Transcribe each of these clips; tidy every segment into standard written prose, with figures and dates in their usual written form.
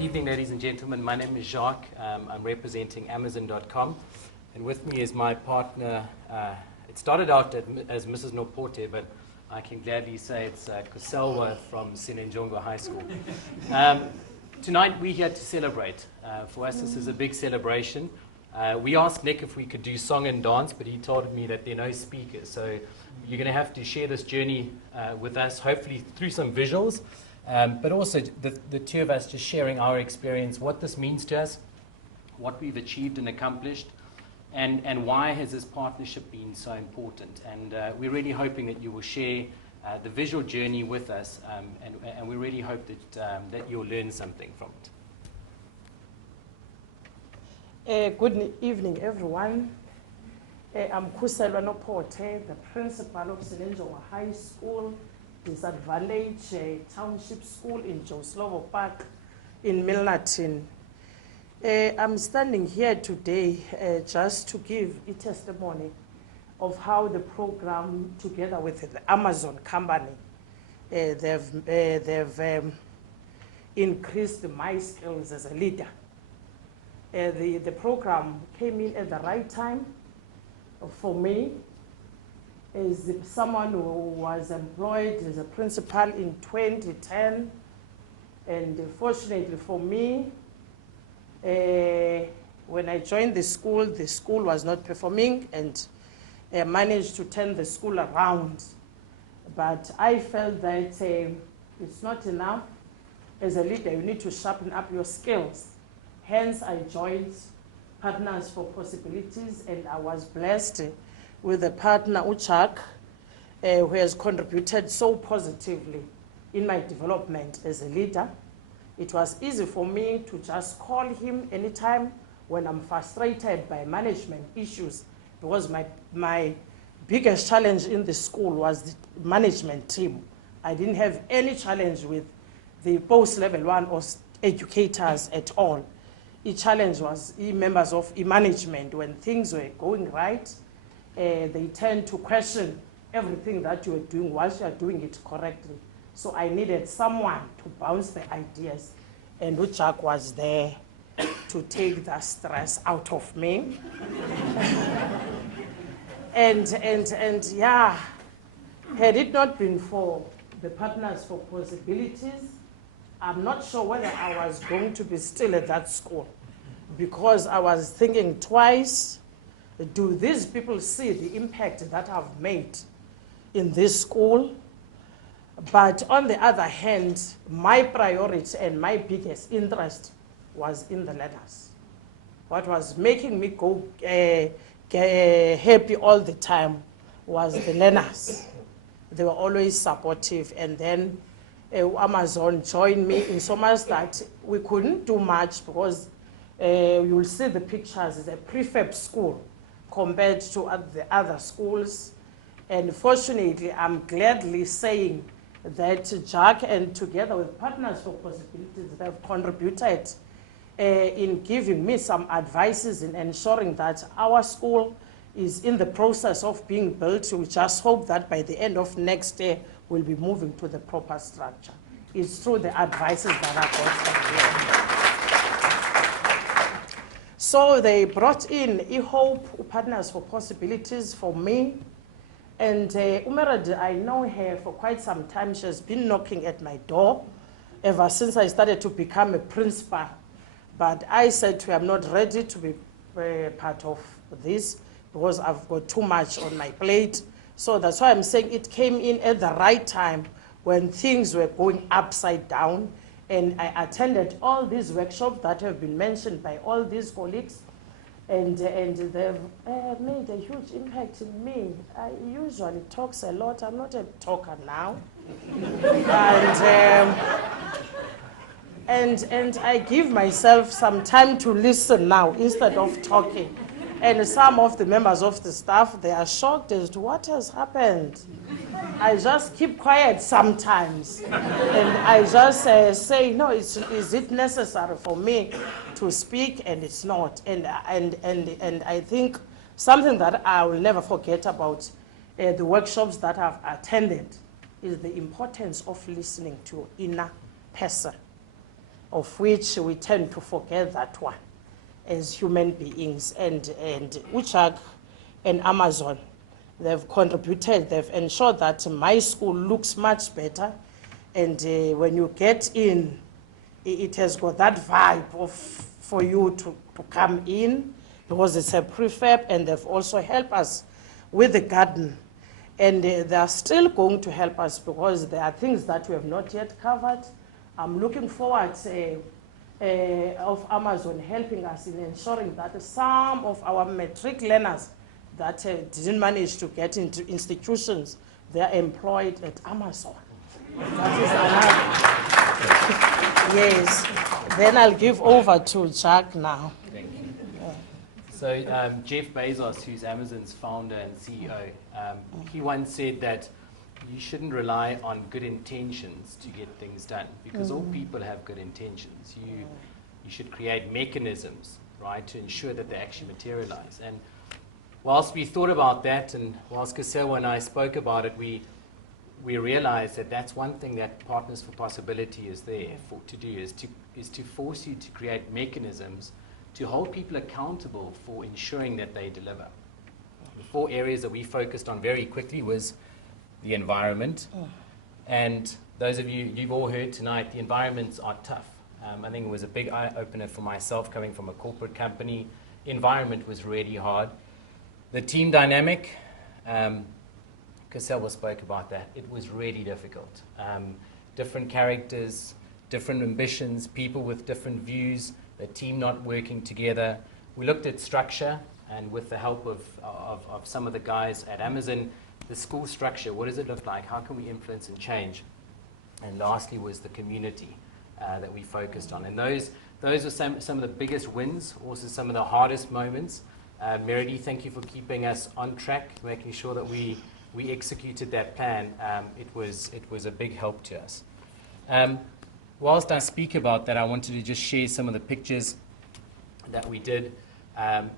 evening, ladies and gentlemen. My name is Jacques. I'm representing Amazon.com. And with me is my partner. It started out as Mrs. Noporte, but I can gladly say it's Kuselwa from Sinejonga High School. Tonight we're here to celebrate. For us, this is a big celebration. We asked Nick if we could do song and dance, but he told me that there are no speakers. So you're going to have to share this journey with us, hopefully through some visuals, but also the two of us just sharing our experience, what this means to us, what we've achieved and accomplished, and why has this partnership been so important. And we're really hoping that you will share the visual journey with us, and we really hope that you'll learn something from it. Good evening, everyone. I'm Kuselwa Noporte, the principal of Sinejonga High School, Disadvantage Township School in Joslovo Park in Milnerton. I'm standing here today just to give a testimony of how the program, together with the Amazon company, they've increased my skills as a leader. The program came in at the right time for me as someone who was employed as a principal in 2010. And fortunately for me, when I joined the school was not performing, and I managed to turn the school around. But I felt that it's not enough. As a leader, you need to sharpen up your skills. Hence, I joined Partners for Possibilities, and I was blessed with a partner, Uchak, who has contributed so positively in my development as a leader. It was easy for me to just call him anytime when I'm frustrated by management issues, because my biggest challenge in the school was the management team. I didn't have any challenge with the post-level 1 or educators at all. The challenge was members of management. When things were going right, they tend to question everything that you are doing whilst you are doing it correctly. So I needed someone to bounce the ideas, and Uchak was there to take the stress out of me. and yeah, had it not been for the Partners for Possibilities, I'm not sure whether I was going to be still at that school, because I was thinking twice, do these people see the impact that I've made in this school? But on the other hand, my priority and my biggest interest was in the learners. What was making me go happy all the time was the learners. They were always supportive, and then Amazon joined me in so much that we couldn't do much, because you will see the pictures. It's a prefab school compared to the other schools. And fortunately, I'm gladly saying that Jack, and together with Partners for Possibilities, they have contributed in giving me some advices in ensuring that our school is in the process of being built. We just hope that by the end of next year, we'll be moving to the proper structure. It's through the advices that I got from here. So they brought in eHope, Partners for Possibilities, for me. And Umerad, I know her for quite some time. She has been knocking at my door ever since I started to become a principal. But I said to her, I'm not ready to be part of this, because I've got too much on my plate. So that's why I'm saying it came in at the right time when things were going upside down. And I attended all these workshops that have been mentioned by all these colleagues. And they've made a huge impact in me. I usually talk a lot. I'm not a talker now. and I give myself some time to listen now instead of talking. And some of the members of the staff, they are shocked as to what has happened. I just keep quiet sometimes. And I just say, no, is it necessary for me to speak? And it's not. And I think something that I will never forget about the workshops that I've attended is the importance of listening to inner person. of which we tend to forget that one as human beings. And Uchak and Amazon, they've contributed, they've ensured that my school looks much better. And when you get in, it has got that vibe of for you to come in, because it's a prefab, and they've also helped us with the garden. And they are still going to help us because there are things that we have not yet covered. I'm looking forward of Amazon helping us in ensuring that some of our matric learners that didn't manage to get into institutions, they are employed at Amazon. That is another. Yes. Then I'll give over to Jack now. Thank you. So Jeff Bezos, who's Amazon's founder and CEO, he once said that you shouldn't rely on good intentions to get things done, because all people have good intentions. You should create mechanisms, right, to ensure that they actually materialize. And whilst we thought about that, and whilst Kasewa and I spoke about it, we realized that that's one thing that Partners for Possibility is there to do, is to force you to create mechanisms to hold people accountable for ensuring that they deliver. The 4 areas that we focused on very quickly was the environment. And those of you, you've all heard tonight, the environments are tough. I think it was a big eye-opener for myself coming from a corporate company. Environment was really hard. The team dynamic, Kasewa spoke about that. It was really difficult. Different characters, different ambitions, people with different views, the team not working together. We looked at structure, and with the help of some of the guys at Amazon, the school structure, what does it look like? How can we influence and change? And lastly was the community that we focused on. And those were some of the biggest wins, also some of the hardest moments. Meredy, thank you for keeping us on track, making sure that we executed that plan. It was a big help to us. Whilst I speak about that, I wanted to just share some of the pictures that we did,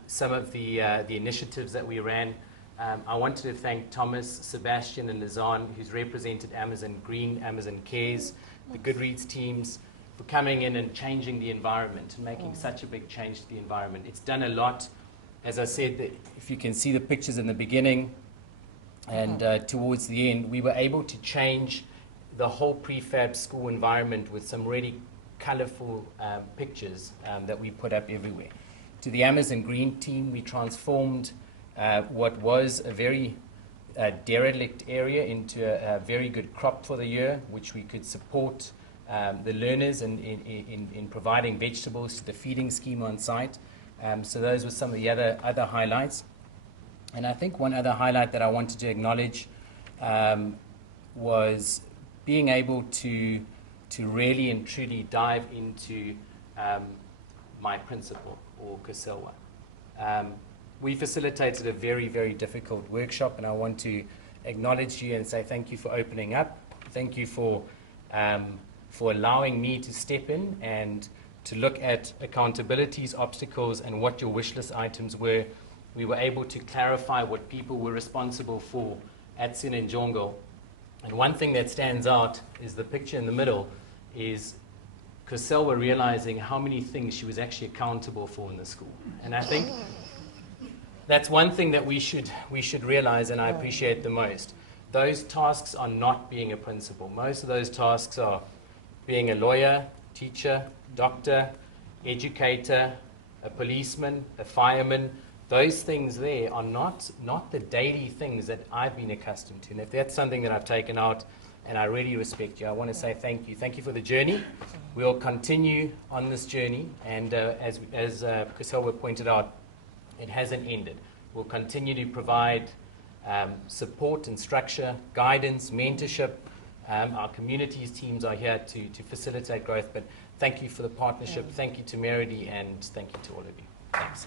some of the initiatives that we ran. I wanted to thank Thomas, Sebastian, and Nazan, who's represented Amazon Green, Amazon Cares, the Goodreads teams, for coming in and changing the environment and making such a big change to the environment. It's done a lot. As I said, if you can see the pictures in the beginning and towards the end, we were able to change the whole prefab school environment with some really colorful pictures that we put up everywhere. To the Amazon Green team, we transformed what was a very derelict area into a very good crop for the year, which we could support the learners in providing vegetables to the feeding scheme on site. So those were some of the other highlights. And I think one other highlight that I wanted to acknowledge was being able to really and truly dive into my principal, or Kasewa. We facilitated a very, very difficult workshop, and I want to acknowledge you and say thank you for opening up. Thank you for allowing me to step in and to look at accountabilities, obstacles, and what your wish list items were. We were able to clarify what people were responsible for at Sinejonga. And one thing that stands out is the picture in the middle is Kasewa realizing how many things she was actually accountable for in the school. And I think that's one thing that we should realize, and I appreciate the most. Those tasks are not being a principal. Most of those tasks are being a lawyer, teacher, doctor, educator, a policeman, a fireman. Those things there are not the daily things that I've been accustomed to. And if that's something that I've taken out, and I really respect you, I want to say thank you. Thank you for the journey. We'll continue on this journey, and as Kasewa pointed out, it hasn't ended. We'll continue to provide support and structure, guidance, mentorship. Our communities teams are here to facilitate growth, but thank you for the partnership. Thank you to Meredy, and thank you to all of you. Thanks.